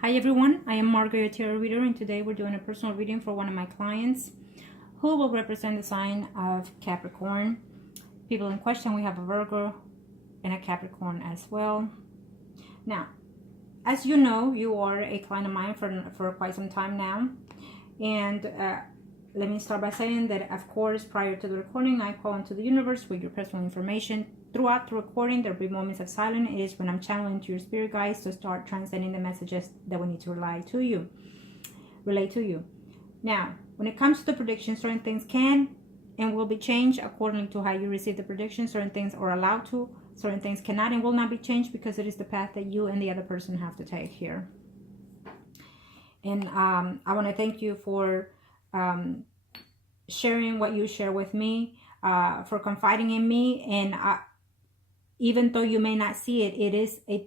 Hi everyone, I am Margourtarotreader, and today we're doing a personal reading for one of my clients who will represent the sign of Capricorn. People in question, we have a Virgo and a Capricorn as well. Now, as you know, you are a client of mine for quite some time now, and let me start by saying that, of course, prior to the recording, I call into the universe with your personal information. Throughout the recording, there will be moments of silence. It is when I'm channeling to your spirit guides to start transcending the messages that we need to relay to you. Now, when it comes to the prediction, certain things can and will be changed according to how you receive the prediction. Certain things are allowed to, certain things cannot and will not be changed, because it is the path that you and the other person have to take here. And I want to thank you for sharing what you share with me, for confiding in me, and even though you may not see it, it is a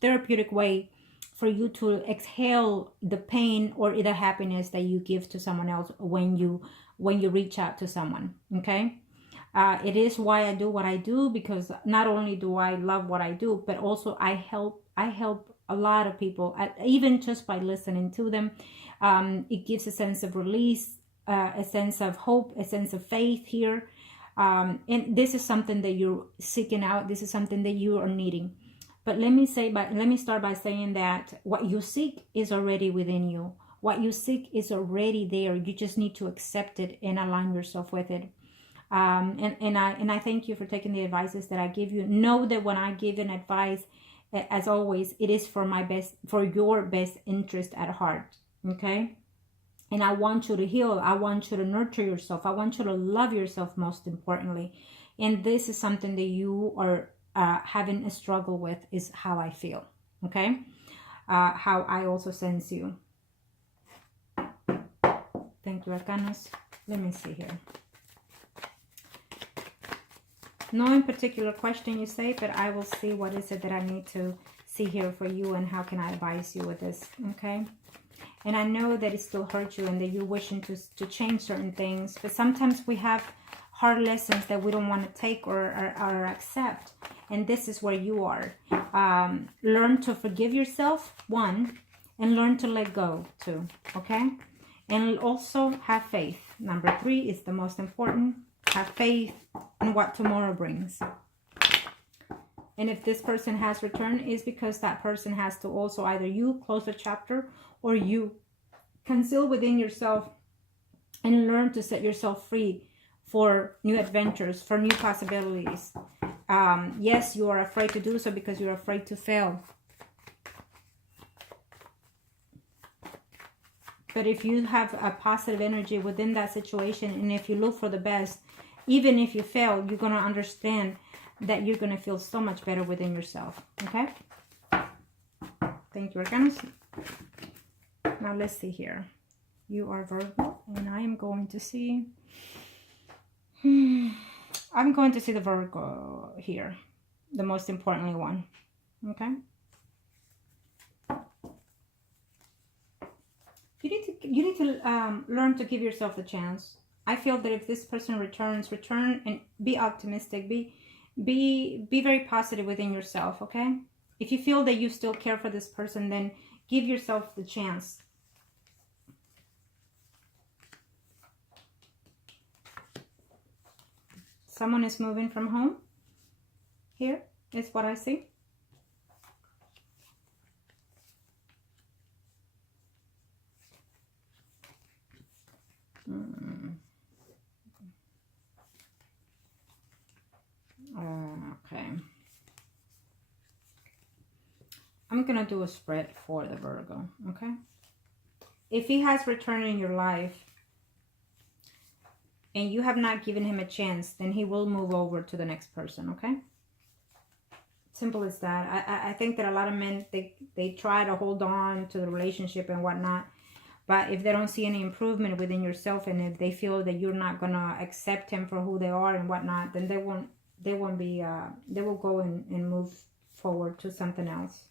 therapeutic way for you to exhale the pain or the happiness that you give to someone else when you reach out to someone. Okay, it is why I do what I do, because not only do I love what I do, but also I help a lot of people, even just by listening to them. It gives a sense of release, a sense of hope, a sense of faith here. And this is something that you're seeking out. This is something that you are needing. But let me start by saying that what you seek is already within you. What you seek is already there. You just need to accept it and align yourself with it. And I thank you for taking the advices that I give you. Know that when I give an advice, as always, it is for your best interest at heart. Okay? And I want you to heal. I want you to nurture yourself. I want you to love yourself, most importantly. And this is something that you are having a struggle with, is how I feel. Okay? How I also sense you. Thank you, Arcanos. Let me see here. No in particular question you say, but I will see what is it that I need to see here for you, and how can I advise you with this. Okay? And I know that it still hurts you and that you're wishing to change certain things. But sometimes we have hard lessons that we don't want to take or accept. And this is where you are. Learn to forgive yourself, 1. And learn to let go, 2. Okay? And also have faith. Number 3 is the most important. Have faith in what tomorrow brings. And if this person has returned, is because that person has to also, either you close the chapter or you conceal within yourself and learn to set yourself free for new adventures, for new possibilities. Yes, you are afraid to do so because you're afraid to fail. But if you have a positive energy within that situation, and if you look for the best, even if you fail, you're going to understand that you're going to feel so much better within yourself. Okay? Thank you, Arcanos. Now let's see here. You are Virgo, and I am going to see... I'm going to see the Virgo here. The most importantly one. Okay? You need to learn to give yourself the chance. I feel that if this person return and be optimistic. Be very positive within yourself, okay? If you feel that you still care for this person, then give yourself the chance. Someone is moving from home. Here is what I see. Okay. I'm going to do a spread for the Virgo, okay? If he has returned in your life and you have not given him a chance, then he will move over to the next person, okay? Simple as that. I think that a lot of men, they try to hold on to the relationship and whatnot. But if they don't see any improvement within yourself, and if they feel that you're not going to accept him for who they are and whatnot, then they will go and move forward to something else.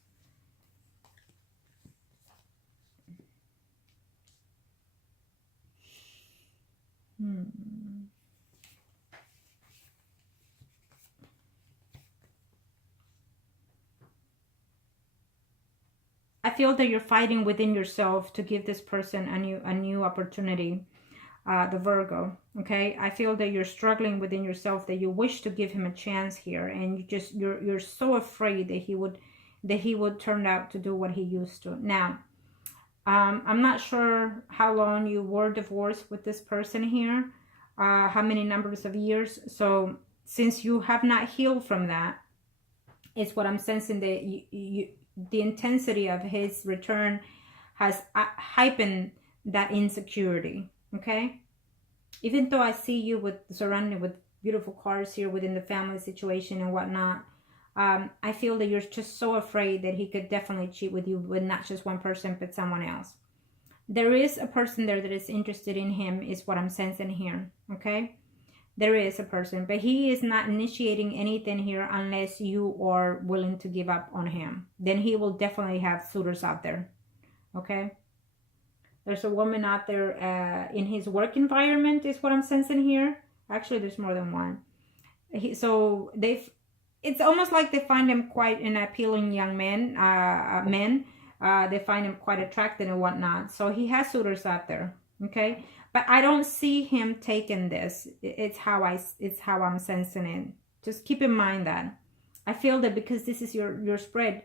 I feel that you're fighting within yourself to give this person a new opportunity, the Virgo. Okay, I feel that you're struggling within yourself, that you wish to give him a chance here, and you're so afraid that he would turn out to do what he used to. Now, I'm not sure how long you were divorced with this person here, how many numbers of years. So since you have not healed from that, it's what I'm sensing, that the intensity of his return has heightened that insecurity. Okay, even though I see you surrounded with beautiful cars here within the family situation and whatnot, I feel that you're just so afraid that he could definitely cheat with you, with not just one person, but someone else. There is a person there that is interested in him, is what I'm sensing here. Okay, there is a person, but he is not initiating anything here unless you are willing to give up on him. Then he will definitely have suitors out there. Okay, there's a woman out there in his work environment, is what I'm sensing here. Actually, there's more than one. It's almost like they find him quite an appealing young man. They find him quite attractive and whatnot. So he has suitors out there. Okay, but I don't see him taking this. It's how I'm sensing it. Just keep in mind that. I feel that because this is your spread,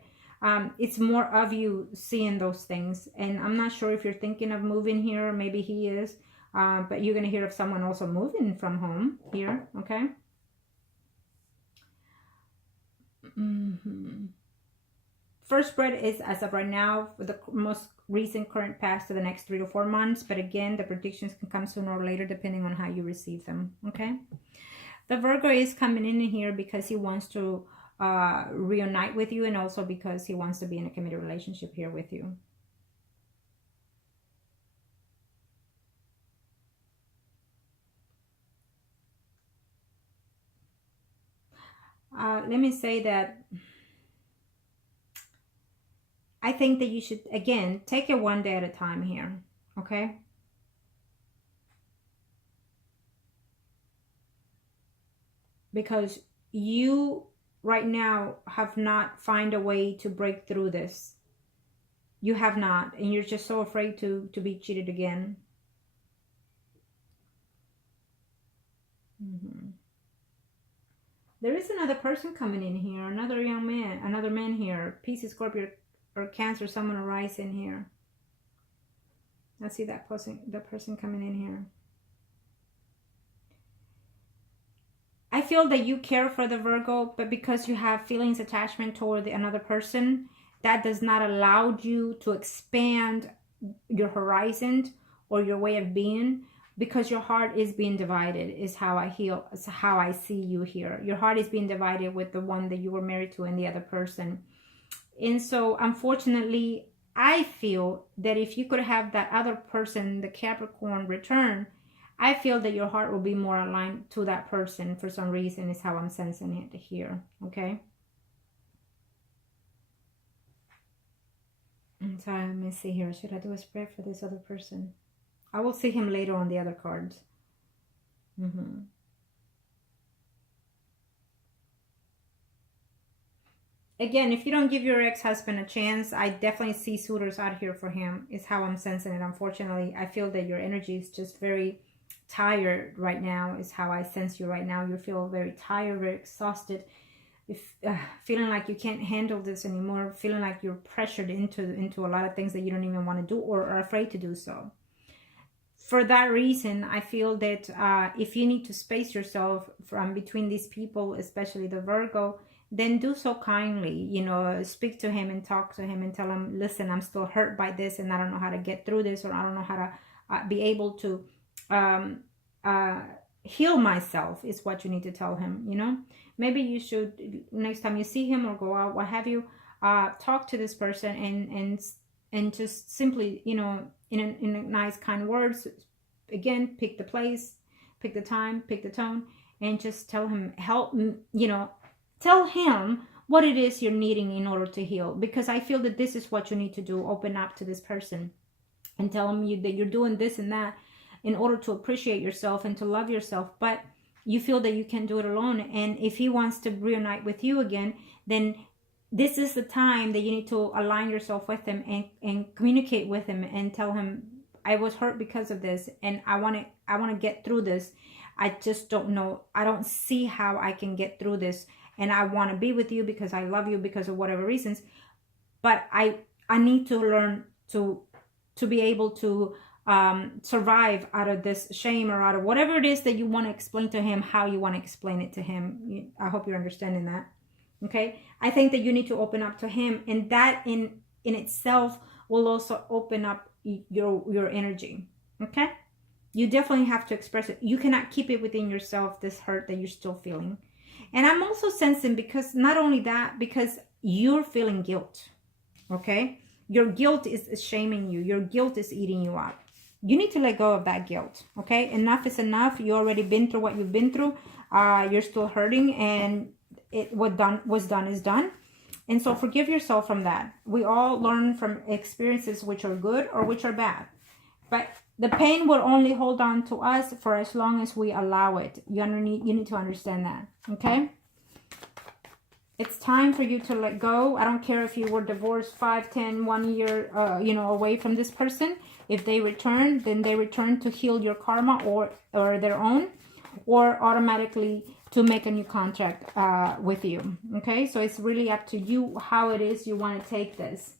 it's more of you seeing those things. And I'm not sure if you're thinking of moving here. Maybe he is. But you're going to hear of someone also moving from home here. Okay. First spread is as of right now for the most recent current past to the next 3 to 4 months. But again, the predictions can come sooner or later depending on how you receive them. Okay. The Virgo is coming in here because he wants to reunite with you, and also because he wants to be in a committed relationship here with you. Let me say that I think that you should, again, take it one day at a time here. Okay. Because you right now have not found a way to break through this. You have not, and you're just so afraid to be cheated again. There is another person coming in here, another young man, another man here, Pisces, Scorpio, or Cancer, someone arising here. I see that person coming in here. I feel that you care for the Virgo, but because you have feelings attachment toward another person, that does not allow you to expand your horizon or your way of being, because your heart is being divided, is how I see you here. Your heart is being divided with the one that you were married to and the other person. And so unfortunately, I feel that if you could have that other person, the Capricorn, return, I feel that your heart will be more aligned to that person for some reason, is how I'm sensing it here. Okay. So let me see here. Should I do a spread for this other person? I will see him later on the other cards. Again, if you don't give your ex-husband a chance, I definitely see suitors out here for him, is how I'm sensing it. Unfortunately, I feel that your energy is just very tired right now, is how I sense you right now. You feel very tired, very exhausted, feeling like you can't handle this anymore, feeling like you're pressured into a lot of things that you don't even want to do or are afraid to do so. For that reason, I feel that if you need to space yourself from between these people, especially the Virgo, then do so kindly. You know, speak to him and talk to him and tell him, listen, I'm still hurt by this and I don't know how to get through this, or I don't know how to be able to heal myself, is what you need to tell him. You know, maybe you should, next time you see him or go out, what have you, talk to this person and just simply, you know, in a nice, kind words. Again, pick the place, pick the time, pick the tone, and just tell him, tell him what it is you're needing in order to heal. Because I feel that this is what you need to do. Open up to this person and tell him that you're doing this and that in order to appreciate yourself and to love yourself. But you feel that you can't do it alone. And if he wants to reunite with you again, then this is the time that you need to align yourself with him and communicate with him and tell him, I was hurt because of this, and I want to get through this. I just don't know. I don't see how I can get through this. And I want to be with you because I love you because of whatever reasons. But I need to learn to be able to survive out of this shame, or out of whatever it is that you want to explain to him, how you want to explain it to him. I hope you're understanding that. Okay. I think that you need to open up to him, and that in itself will also open up your energy. Okay. You definitely have to express it. You cannot keep it within yourself, this hurt that you're still feeling. And I'm also sensing, because not only that, because you're feeling guilt. Okay. Your guilt is shaming you. Your guilt is eating you up. You need to let go of that guilt. Okay. Enough is enough. You already been through what you've been through. You're still hurting, and what was done is done. And so forgive yourself from that. We all learn from experiences which are good or which are bad. But the pain will only hold on to us for as long as we allow it. You need to understand that. Okay? It's time for you to let go. I don't care if you were divorced 5, 10, 1 year, away from this person. If they return, then they return to heal your karma or their own, or automatically to make a new contract with you. Okay? So it's really up to you how it is you want to take this.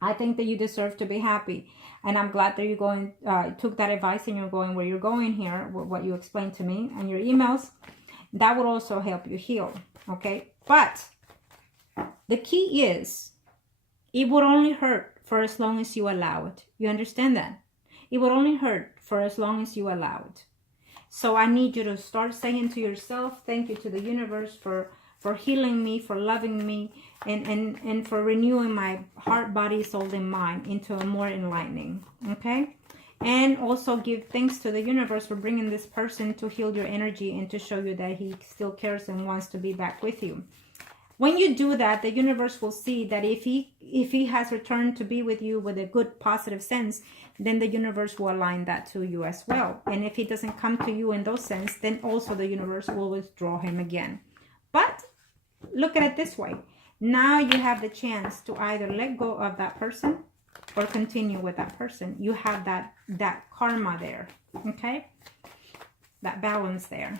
I think that you deserve to be happy. And I'm glad that you're took that advice and you're going where you're going here, what you explained to me and your emails. That would also help you heal. Okay? But the key is, it would only hurt for as long as you allow it. You understand that? It would only hurt for as long as you allow it. So I need you to start saying to yourself, thank you to the universe for healing me, for loving me, and for renewing my heart, body, soul, and mind into a more enlightening. Okay? And also give thanks to the universe for bringing this person to heal your energy and to show you that he still cares and wants to be back with you. When you do that, the universe will see that if he has returned to be with you with a good, positive sense, then the universe will align that to you as well. And if he doesn't come to you in those sense, then also the universe will withdraw him again. But look at it this way. Now you have the chance to either let go of that person or continue with that person. You have that karma there. Okay? That balance there.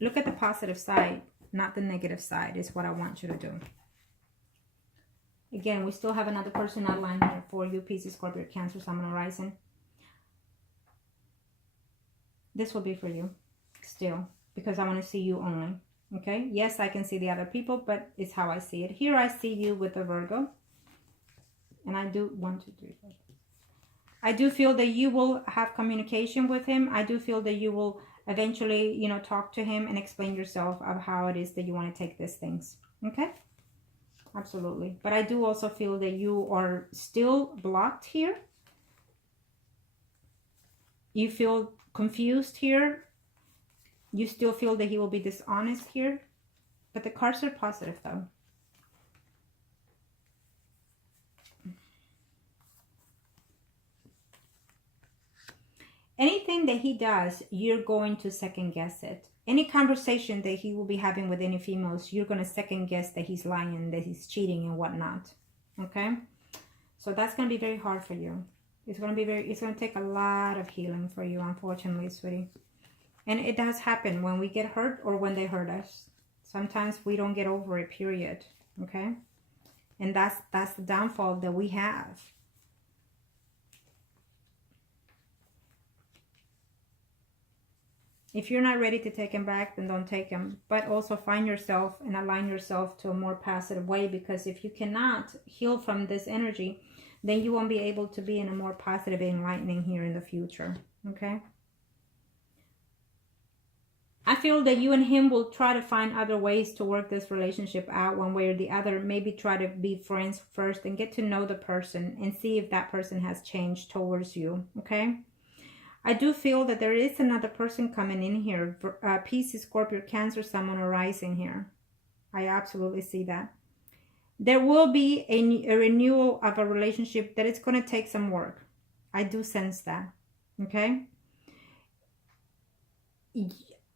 Look at the positive side, not the negative side, is what I want you to do. Again, we still have another person outlined here for you, Pisces, Scorpio, Cancer, Sun, and Rising. This will be for you still, because I want to see you only. Okay? Yes, I can see the other people, but it's how I see it. Here I see you with the Virgo. And I do 1, 2, 3, 4. I do feel that you will have communication with him. I do feel that you will eventually, talk to him and explain yourself of how it is that you want to take these things. Okay? Absolutely. But I do also feel that you are still blocked here. You feel confused here. You still feel that he will be dishonest here. But the cards are positive though. Anything that he does, you're going to second guess it. Any conversation that he will be having with any females, you're going to second guess that he's lying, that he's cheating and whatnot. Okay? So that's going to be very hard for you. It's going to take a lot of healing for you, unfortunately, sweetie. And it does happen when we get hurt or when they hurt us. Sometimes we don't get over it, period. Okay? And that's the downfall that we have. If you're not ready to take him back, then don't take him. But also find yourself and align yourself to a more positive way, because if you cannot heal from this energy, then you won't be able to be in a more positive and enlightening here in the future. Okay? I feel that you and him will try to find other ways to work this relationship out one way or the other. Maybe try to be friends first and get to know the person and see if that person has changed towards you. Okay? I do feel that there is another person coming in here. Pisces, Scorpio, Cancer, Sun, or Rising here. I absolutely see that. There will be a renewal of a relationship that it's going to take some work. I do sense that. Okay?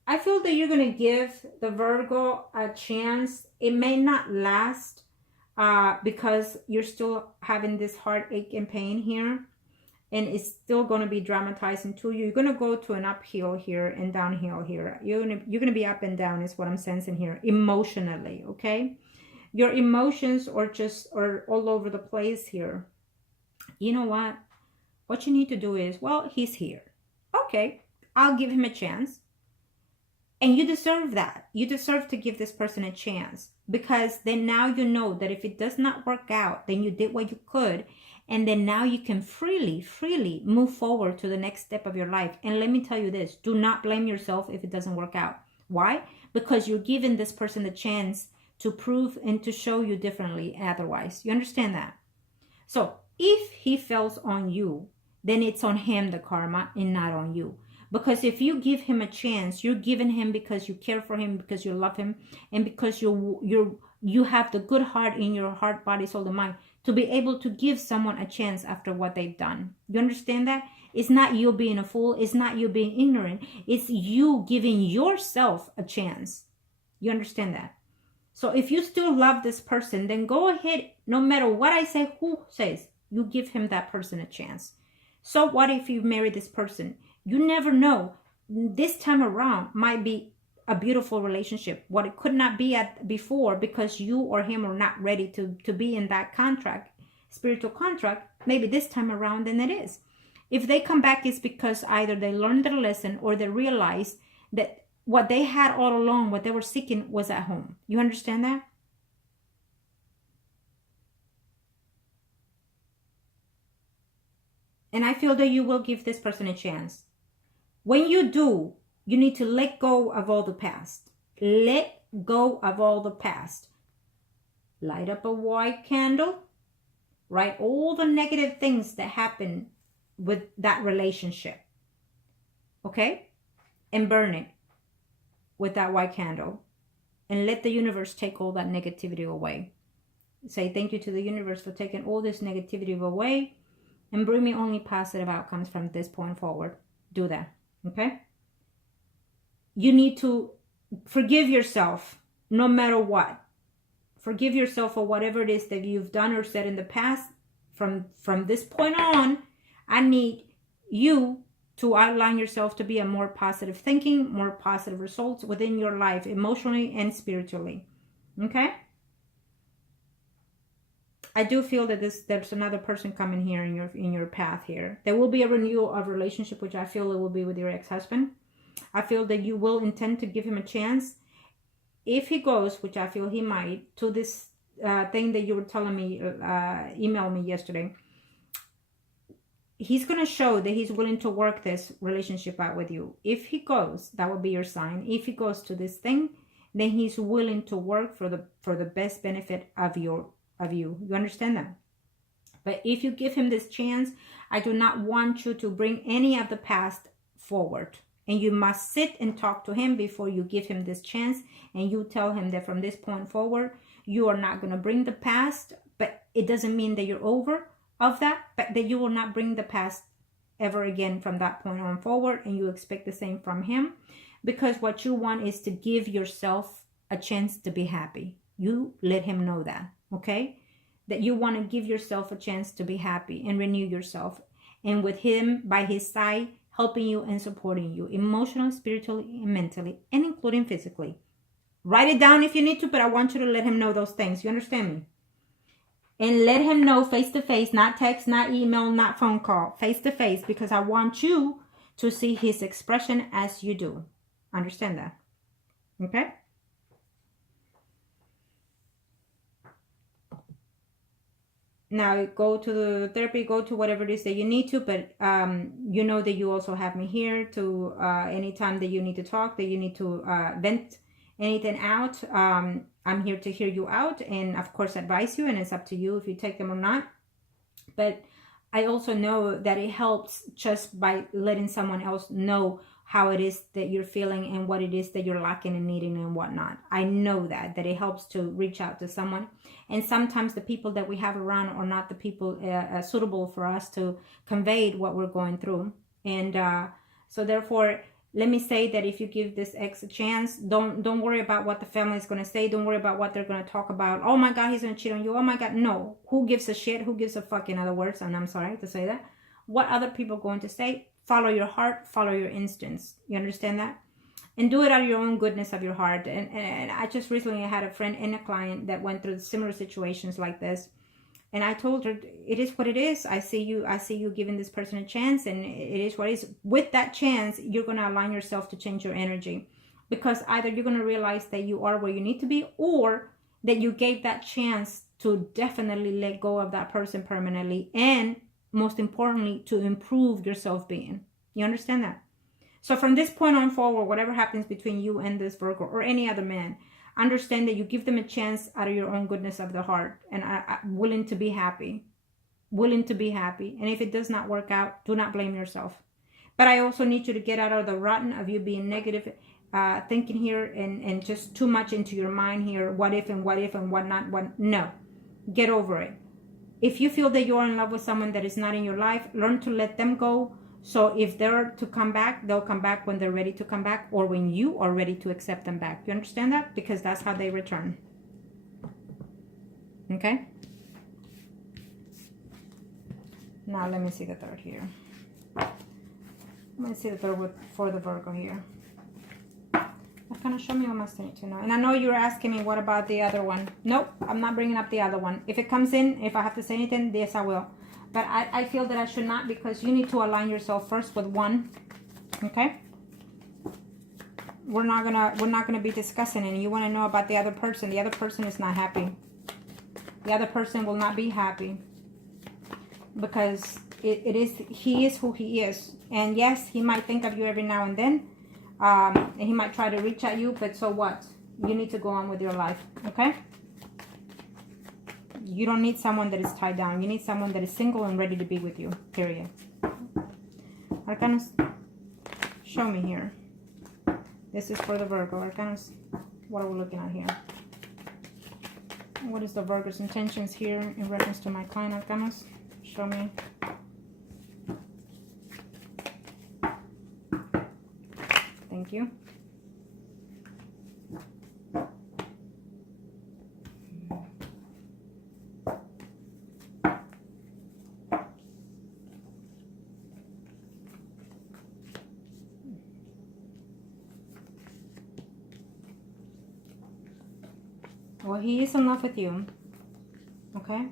I feel that you're going to give the Virgo a chance. It may not last because you're still having this heartache and pain here. And it's still going to be dramatizing to you. You're going to go to an uphill here and downhill here. You're going to be up and down is what I'm sensing here emotionally, okay? Your emotions are all over the place here. You know what? What you need to do is, well, he's here. Okay, I'll give him a chance. And you deserve that. You deserve to give this person a chance, because then now you know that if it does not work out, then you did what you could. And then now you can freely move forward to the next step of your life. And let me tell you this, do not blame yourself if it doesn't work out. Why? Because you're giving this person the chance to prove and to show you differently otherwise. You understand that? So if he fails on you, then it's on him, the karma, and not on you. Because if you give him a chance, you're giving him because you care for him, because you love him, and because you have the good heart in your heart, body, soul, and mind to be able to give someone a chance after what they've done. You understand that? It's not you being a fool. It's not you being ignorant. It's you giving yourself a chance. You understand that? So if you still love this person, then go ahead, no matter what I say, who says, you give him that person a chance. So what if you marry this person? You never know. This time around might be a beautiful relationship. What it could not be at before, because you or him are not ready to be in that contract, spiritual contract, maybe this time around then it is. If they come back, it's because either they learned their lesson or they realized that what they had all along, what they were seeking, was at home. You understand that? And I feel that you will give this person a chance. When you do, you need to let go of all the past. Let go of all the past. Light up a white candle. Write all the negative things that happen with that relationship. Okay? And burn it with that white candle. And let the universe take all that negativity away. Say thank you to the universe for taking all this negativity away. And bring me only positive outcomes from this point forward. Do that. Okay? You need to forgive yourself no matter what. Forgive yourself for whatever it is that you've done or said in the past. From this point on, I need you to outline yourself to be a more positive thinking, more positive results within your life, emotionally and spiritually. Okay? I do feel that there's another person coming here in your path here. There will be a renewal of relationship, which I feel it will be with your ex-husband. I feel that you will intend to give him a chance. If he goes, which I feel he might, to this thing that you were telling me, email me yesterday, he's going to show that he's willing to work this relationship out with you. If he goes, that will be your sign. If he goes to this thing, then he's willing to work for the best benefit of you. You understand that? But if you give him this chance, I do not want you to bring any of the past forward. And you must sit and talk to him before you give him this chance. And you tell him that from this point forward, you are not going to bring the past. But it doesn't mean that you're over of that. But that you will not bring the past ever again from that point on forward. And you expect the same from him. Because what you want is to give yourself a chance to be happy. You let him know that. Okay? That you want to give yourself a chance to be happy and renew yourself. And with him by his side, helping you and supporting you emotionally, spiritually, and mentally, and including physically. Write it down if you need to, but I want you to let him know those things. You understand me? And let him know face to face, not text, not email, not phone call, face to face, because I want you to see his expression as you do. Understand that? Okay? Now go to the therapy, go to whatever it is that you need to, but you know that you also have me here to anytime that you need to talk, that you need to vent anything out. I'm here to hear you out and of course advise you, and it's up to you if you take them or not. But I also know that it helps just by letting someone else know how it is that you're feeling and what it is that you're lacking and needing and whatnot. I know that it helps to reach out to someone. And sometimes the people that we have around are not the people suitable for us to convey what we're going through. And so therefore, let me say that if you give this ex a chance, don't worry about what the family is going to say. Don't worry about what they're going to talk about. Oh my God, he's going to cheat on you. Oh my God. No. Who gives a shit? Who gives a fuck, in other words? And I'm sorry to say that. What other people are going to say? Follow your heart. Follow your instincts. You understand that? And do it out of your own goodness of your heart. And I just recently had a friend and a client that went through similar situations like this. And I told her, it is what it is. I see you giving this person a chance, and it is what it is. With that chance, you're going to align yourself to change your energy, because either you're going to realize that you are where you need to be, or that you gave that chance to definitely let go of that person permanently, and most importantly, to improve your self-being. You understand that? So from this point on forward, whatever happens between you and this Virgo or any other man, understand that you give them a chance out of your own goodness of the heart, and willing to be happy. Willing to be happy. And if it does not work out, do not blame yourself. But I also need you to get out of the rotten of you being negative thinking here, and just too much into your mind here. What if and what not. No. Get over it. If you feel that you're in love with someone that is not in your life, learn to let them go. So if they're to come back, they'll come back when they're ready to come back, or when you are ready to accept them back. You understand that? Because that's how they return. Okay? Now let me see the third here. Let me see the third for the Virgo here. That's gonna show me what I need to know. And I know you're asking me, what about the other one? Nope, I'm not bringing up the other one. If it comes in, if I have to say anything, yes, I will. But I feel that I should not, because you need to align yourself first with one. Okay? We're not gonna be discussing it. You want to know about the other person. The other person is not happy. The other person will not be happy, because he is who he is. And yes, he might think of you every now and then. And he might try to reach at you, but so what? You need to go on with your life. Okay? You don't need someone that is tied down. You need someone that is single and ready to be with you. Period. Arcanas, show me here. This is for the Virgo. Arcanas, what are we looking at here? What is the Virgo's intentions here in reference to my client, Arcanas? Show me. Thank you. Well, he is in love with you, okay?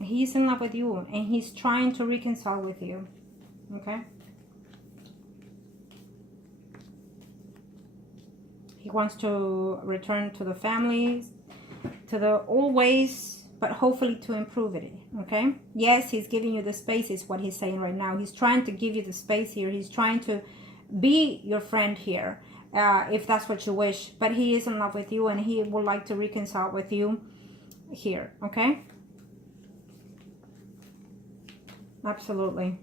He's in love with you, and he's trying to reconcile with you, okay? He wants to return to the family, to the old ways, but hopefully to improve it, okay? Yes, he's giving you the space, is what he's saying right now. He's trying to give you the space here. He's trying to be your friend here, if that's what you wish. But he is in love with you, and he would like to reconcile with you here, okay? Absolutely.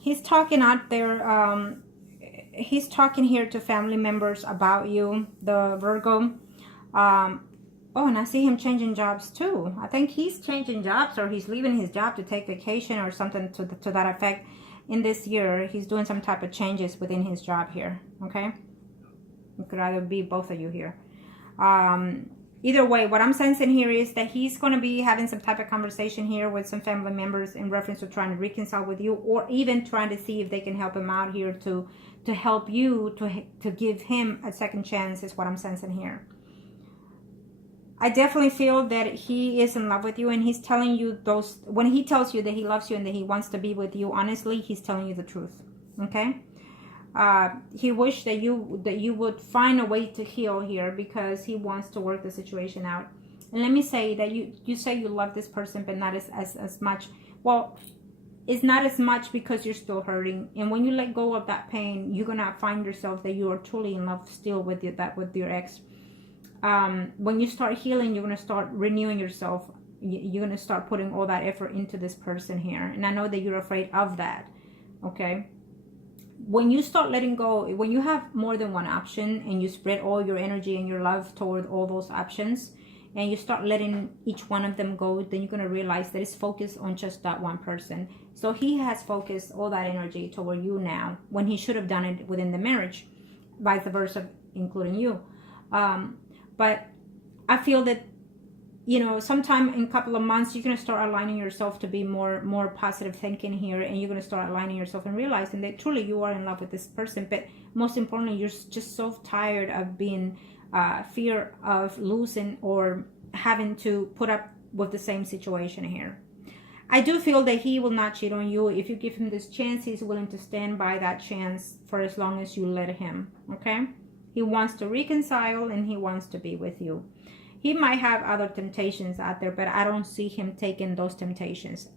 He's talking out there, he's talking here to family members about you, the Virgo. Oh, and I see him changing jobs too. I think he's changing jobs, or he's leaving his job to take vacation or something to that effect. In this year, he's doing some type of changes within his job here, okay? It could either be both of you here. Either way, what I'm sensing here is that he's going to be having some type of conversation here with some family members in reference to trying to reconcile with you, or even trying to see if they can help him out here to help you, to give him a second chance, is what I'm sensing here. I definitely feel that he is in love with you, and he's telling you those, when he tells you that he loves you and that he wants to be with you, honestly, he's telling you the truth, okay? He wished that you would find a way to heal here, because he wants to work the situation out. And let me say that you say you love this person, but not as much. Well, it's not as much because you're still hurting. And when you let go of that pain, you're gonna find yourself that you are truly in love still with your ex. When you start healing, you're gonna start renewing yourself You're going to start putting all that effort into this person here. And I know that you're afraid of that. Okay. When you start letting go, when you have more than one option and you spread all your energy and your love toward all those options, and you start letting each one of them go, then you're going to realize that it's focused on just that one person. So he has focused all that energy toward you now, when he should have done it within the marriage, vice versa, including you. But I feel that, you know, sometime in a couple of months, you're going to start aligning yourself to be more positive thinking here, and you're going to start aligning yourself and realizing that truly you are in love with this person. But most importantly, you're just so tired of being fear of losing or having to put up with the same situation here. I do feel that he will not cheat on you. If you give him this chance, he's willing to stand by that chance for as long as you let him. Okay? He wants to reconcile and he wants to be with you. He might have other temptations out there, but I don't see him taking those temptations.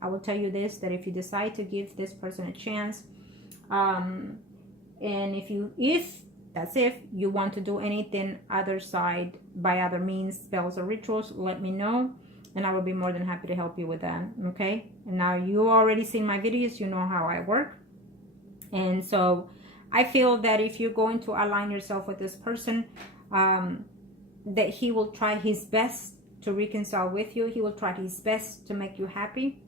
I will tell you this, that if you decide to give this person a chance, and if you want to do anything other side by other means, spells or rituals, let me know, and I will be more than happy to help you with that. Okay? And now you already seen my videos, you know how I work. And so I feel that if you're going to align yourself with this person, that he will try his best to reconcile with you. He will try his best to make you happy.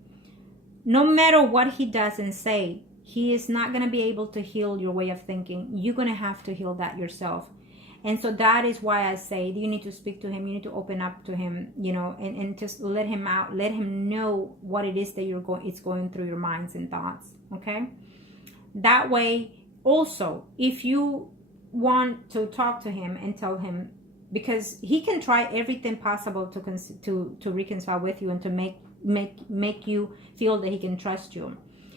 No matter what he does and say, he is not going to be able to heal your way of thinking. You're going to have to heal that yourself. And so that is why I say you need to speak to him. You need to open up to him, you know, and just let him out. Let him know what it is that it's going through your minds and thoughts. Okay? That way, also, if you want to talk to him and tell him, because he can try everything possible to reconcile with you and to make you feel that he can trust you.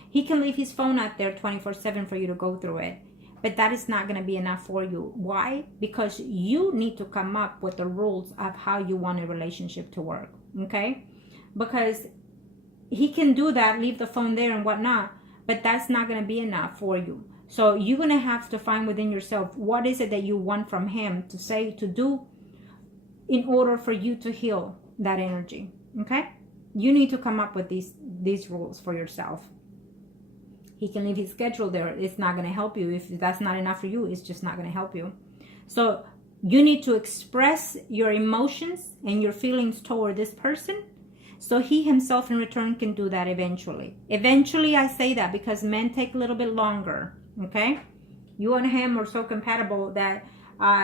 He can leave his phone out there 24/7 for you to go through it, but that is not going to be enough for you. Why? Because you need to come up with the rules of how you want a relationship to work. Okay? Because he can do that, leave the phone there and whatnot, but that's not going to be enough for you. So you're going to have to find within yourself, what is it that you want from him to say, to do, in order for you to heal that energy. Okay? You need to come up with these rules for yourself. He can leave his schedule there. It's not going to help you. If that's not enough for you, it's just not going to help you. So you need to express your emotions and your feelings toward this person, so he himself in return can do that eventually. Eventually, I say that because men take a little bit longer. Okay? You and him are so compatible that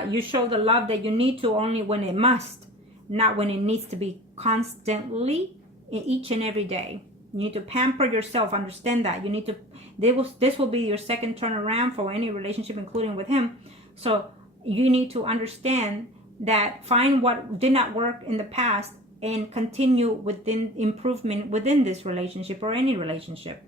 you show the love that you need to only when it must, not when it needs to be constantly, each and every day. You need to pamper yourself. Understand that. You need to. This will be your second turnaround for any relationship, including with him. So you need to understand that. Find what did not work in the past and continue within improvement within this relationship or any relationship.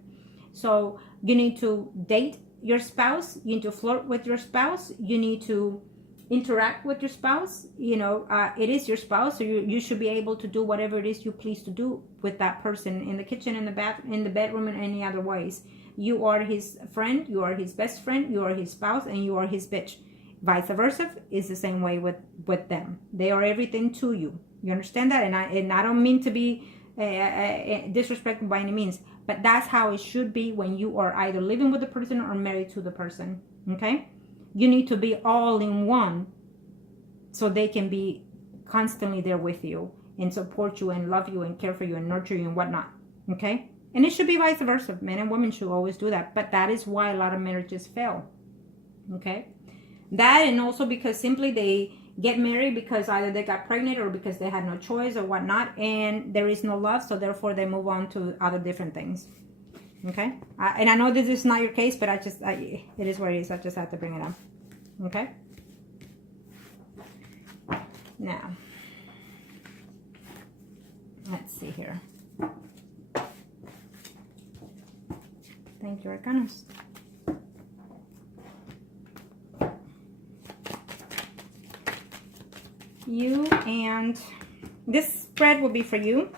So you need to date your spouse. You need to flirt with your spouse. You need to interact with your spouse. You know, it is your spouse, so you should be able to do whatever it is you please to do with that person in the kitchen, in the bathroom, in the bedroom, and any other ways. You are his friend, you are his best friend, you are his spouse, and you are his bitch. Vice versa is the same way with them. They are everything to you. You understand that? And I don't mean to be disrespectful by any means, but that's how it should be when you are either living with the person or married to the person. Okay? You need to be all in one, so they can be constantly there with you and support you and love you and care for you and nurture you and whatnot. Okay? And it should be vice versa. Men and women should always do that. But that is why a lot of marriages fail. Okay? That, and also because simply they get married because either they got pregnant or because they had no choice or whatnot, and there is no love, so therefore they move on to other different things. Okay? And I know this is not your case, but it is what it is. I just had to bring it up. Okay? Now, let's see here. Thank you, Arcanos. You and this spread will be for you.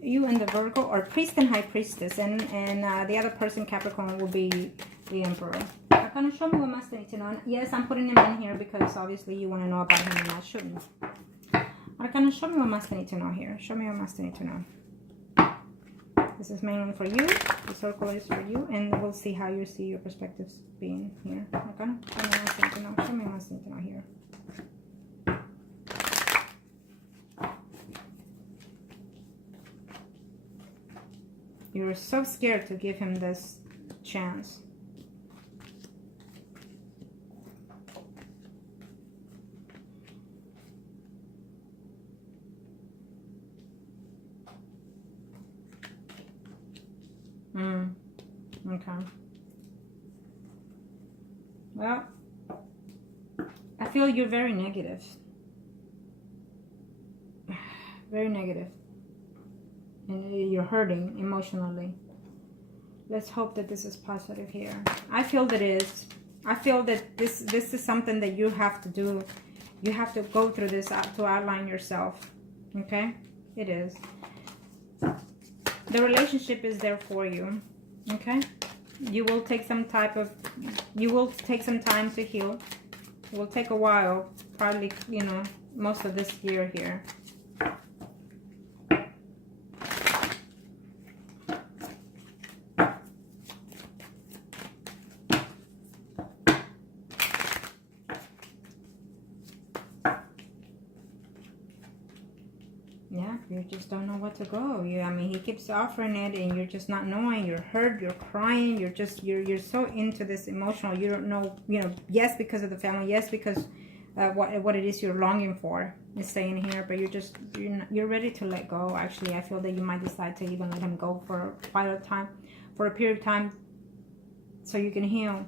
You and the Virgo, or Priest and High Priestess, and the other person, Capricorn, will be the Emperor. Arcana, show me what I need to know. Yes, I'm putting him in here because obviously you want to know about him and I shouldn't. Arcana, show me what Master need to know here. Show me what Master need to know. This is mainly for you. The circle is for you. And we'll see how you see your perspectives being here. Arcana, show me what Master need to know. Show me what Master need to know here. You're so scared to give him this chance. Okay. Well, I feel you're very negative. Very negative. And you're hurting emotionally. Let's hope that this is positive here. I feel that it is. I feel that this is something that you have to do. You have to go through this to outline yourself. Okay? It is. The relationship is there for you. Okay? You will take some time to heal. It will take a while. Probably, you know, most of this year here. Yeah, you just don't know what to go. I mean, he keeps offering it and you're just not knowing. You're hurt, you're crying, you're so into this emotional. You don't know, you know, yes, because of the family, yes, because what it is you're longing for is staying here, but you're ready to let go. Actually, I feel that you might decide to even let him go for quite a time, for a period of time, so you can heal.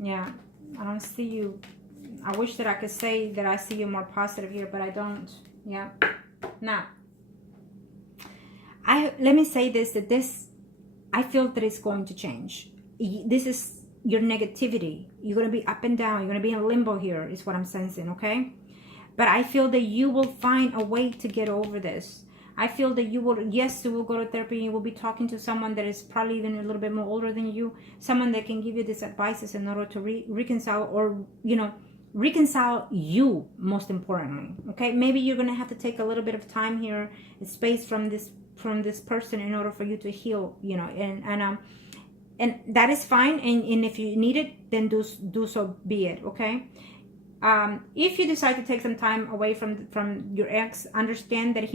Yeah, I don't see you. I wish that I could say that I see you more positive here, but I don't. Yeah. Now, let me say this, that I feel that it's going to change. This is your negativity. You're going to be up and down. You're going to be in limbo here, is what I'm sensing, okay? But I feel that you will find a way to get over this. I feel that you will, yes, you will go to therapy. You will be talking to someone that is probably even a little bit more older than you. Someone that can give you these advices in order to reconcile, or, you know, reconcile you, most importantly. Okay, maybe you're gonna have to take a little bit of time here, space from this person in order for you to heal, you know, and that is fine. And if you need it, then do so, be it. Okay. If you decide to take some time away from your ex, understand that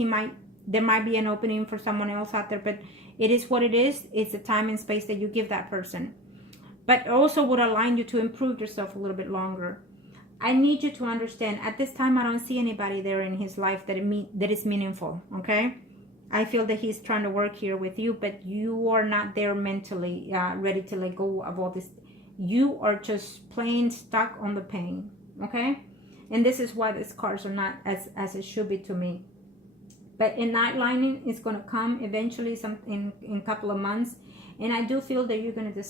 there might be an opening for someone else out there, but it is what it is. It's the time and space that you give that person, but also would align you to improve yourself a little bit longer. I need you to understand, at this time, I don't see anybody there in his life that is meaningful, okay? I feel that he's trying to work here with you, but you are not there mentally ready to let go of all this. You are just plain stuck on the pain, okay? And this is why these cards are not as it should be to me. But in outlining, it's going to come eventually, in a couple of months. And I do feel that you're going to decide